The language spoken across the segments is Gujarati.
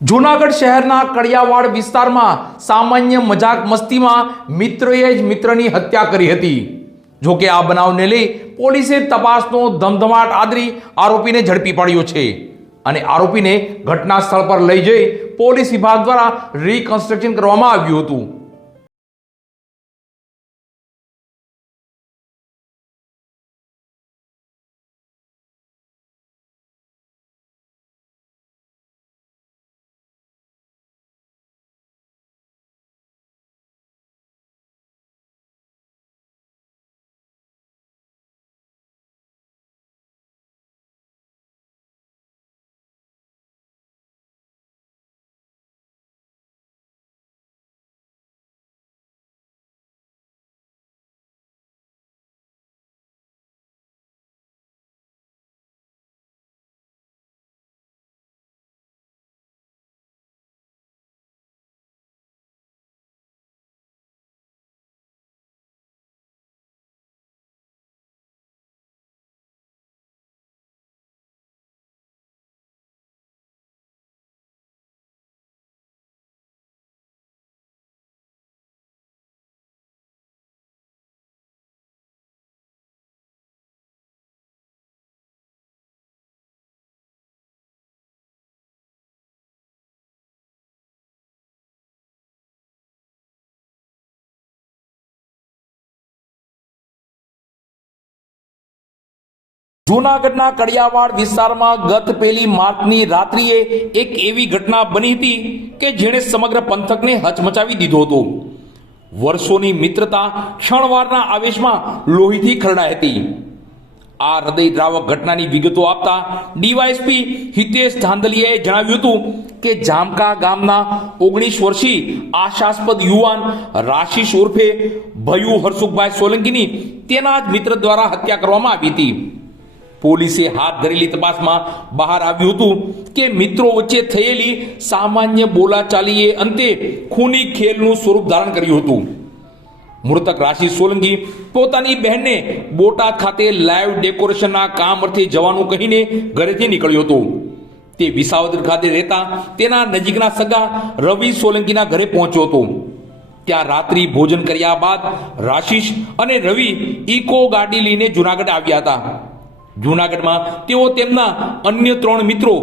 જૂનાગઢ શહેરના કડિયાવાડ વિસ્તારમાં સામાન્ય મજાક મસ્તીમાં મિત્રએ જ મિત્રની હત્યા કરી હતી। જો કે આ બનાવને લઈ પોલીસે તપાસનો ધમધમાટ આદરી આરોપીને ઝડપી પાડ્યો છે અને આરોપીને ઘટના સ્થળ પર લઈ જઈ પોલીસ વિભાગ દ્વારા રિકન્સ્ટ્રક્શન કરવામાં આવ્યું હતું। જૂનાગઢના કડિયાવાડ વિસ્તારમાં ગત 1 માર્ચની રાત્રિએ એક એવી ઘટના બની હતી કે જેણે સમગ્ર પંથકને હચમચાવી દીધો હતો। વર્ષોની મિત્રતા ક્ષણવારના આવેશમાં લોહીથી ખરડાઈ હતી। આ હૃદયદ્રાવક ઘટનાની વિગતો આપતા ડીવાયએસપી હિતેશ ધાંધલિયાએ જણાવ્યું હતું કે જામકા ગામના 19 વર્ષીય આશાસ્પદ યુવાન રાશિશ ઉર્ફે ભયુ હરસુખભાઈ સોલંકીની તેના જ મિત્ર દ્વારા હત્યા કરવામાં આવી હતી। પોલીસે હાથ ધરેલી તપાસમાં બહાર આવ્યું હતું કે મિત્રો વચ્ચે થયેલી સામાન્ય બોલાચાલીએ અંતે ખૂની ખેલનું સ્વરૂપ ધારણ કર્યું હતું। મૃતક રાશિ સોલંકી પોતાની બહેનને બોટાદ ખાતે લાઈવ ડેકોરેશનના કામ અર્થે જવાનું કહીને ઘરેથી નીકળ્યો હતો। તે વિસાવદર ખાતે રહેતા તેના નજીકના સગા રવિ સોલંકીના ઘરે પહોંચ્યો હતો। ત્યાં રાત્રિ ભોજન કર્યા બાદ રાશિશ અને રવિ ઇકો ગાડી લઈને જૂનાગઢ આવ્યા હતા। જૂનાગઢમાં તેઓ તેમના અન્ય 3 મિત્રો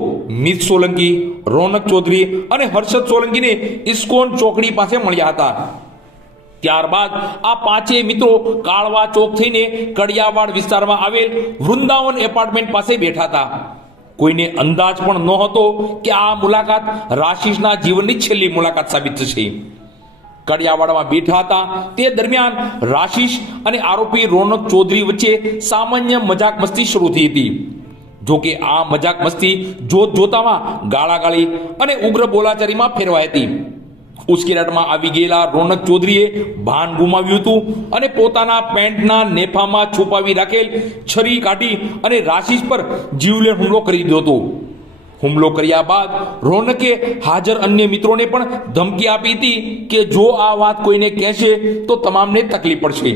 મિત સોલંકી, રોનક ચૌધરી અને હર્ષદ સોલંકીને ઇસ્કોન ચોકડી પાસે મળ્યા હતા। ત્યારબાદ આ 5 મિત્રો કાળવા ચોક થઈને કડિયાવાડ વિસ્તારમાં આવેલ વૃંદાવન એપાર્ટમેન્ટ પાસે બેઠા હતા। કોઈને અંદાજ પણ નહોતો કે આ મુલાકાત રાશિશના જીવનની છેલ્લી મુલાકાત સાબિત થશે। કડિયાવાડમાં બેઠા હતા તે દરમિયાન રાશિશ અને આરોપી રોનક ચૌધરી વચ્ચે સામાન્ય મજાક મસ્તી શરૂ થઈ હતી। જો કે આ મજાક મસ્તી જોતામાં ગાળાગાળી અને ઉગ્ર બોલાચાલીમાં ફેરવાઈ હતી। ઉશ્કેરાટમાં આવી ગયેલા રોનક ચૌધરીએ ભાન ગુમાવ્યું હતું અને પોતાના પેન્ટના નેફામાં છુપાવી રાખેલ છરી કાઢી અને રાશિશ પર જીવલેણ હુમલો કરી દીધો હતો। હુમલો કર્યા બાદ રોનકે હાજર અન્ય મિત્રોને પણ ધમકી આપી હતી કે જો આ વાત કોઈને કહેશે તો તમામને તકલીફ પડશે।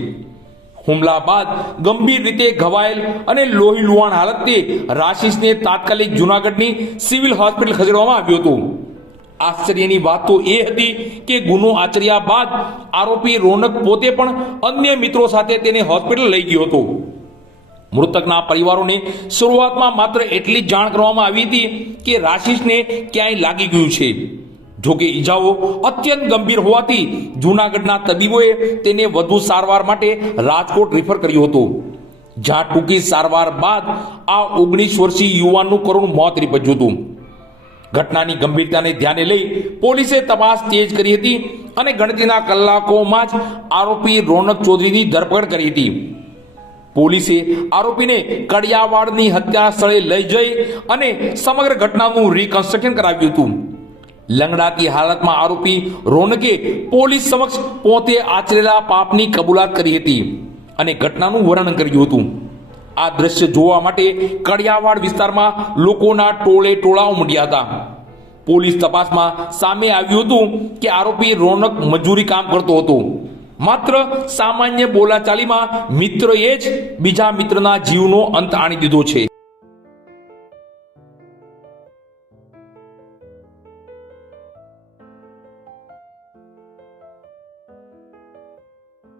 હુમલા બાદ ગંભીર રીતે ઘવાયેલ અને લોહી લુહાણ હાલતે રાશિશને તાત્કાલિક જૂનાગઢની સિવિલ હોસ્પિટલ ખસેડવામાં આવ્યો હતો। આશ્ચર્યની વાત તો એ હતી કે ગુનો આચર્યા બાદ આરોપી રોનક પોતે પણ અન્ય મિત્રો સાથે તેને હોસ્પિટલ લઈ ગયો હતો। મૃતકના પરિવારોને શરૂઆતમાં માત્ર એટલી જ જાણ કરવામાં આવી હતી કે રાશિશને ક્યાંય લાગી ગયું છે। જોકે ઈજાઓ અત્યંત ગંભીર હોવાથી જૂનાગઢના તબીબોએ તેને વધુ સારવાર માટે રાજકોટ રિફર કર્યો હતો, જ્યાં ટૂંકી સારવાર બાદ આ 19 વર્ષીય યુવાનનું કરુણ મોત નીપજ્યું હતું। ઘટનાની ગંભીરતાને ધ્યાને લઈ પોલીસે તપાસ તેજ કરી હતી અને ગણતરીના કલાકોમાં જ આરોપી રોનક ચૌધરીની ધરપકડ કરી હતી। પોલીસે આરોપીને કડિયાવાડની હત્યા સ્થળે લઈ જઈ અને સમગ્ર ઘટનાનું રિકન્સ્ટ્રક્શન કરાવ્યું હતું। લંગડાતી હાલતમાં આરોપી રોનકે પોલીસ સમક્ષ પોતે આચરેલા પાપની કબૂલાત કરી હતી અને ઘટનાનું વર્ણન કર્યું હતું। આ દ્રશ્ય જોવા માટે કડિયાવાડ વિસ્તારમાં લોકોના ટોળે ટોળા ઉમટ્યા હતા। પોલીસ તપાસમાં સામે આવ્યું હતું કે આરોપી રોનક મજૂરી કામ કરતો હતો। માત્ર સામાન્ય બોલાચાલીમાં મિત્રએ જ બીજા મિત્રના જીવનો અંત આણી દીધો છે।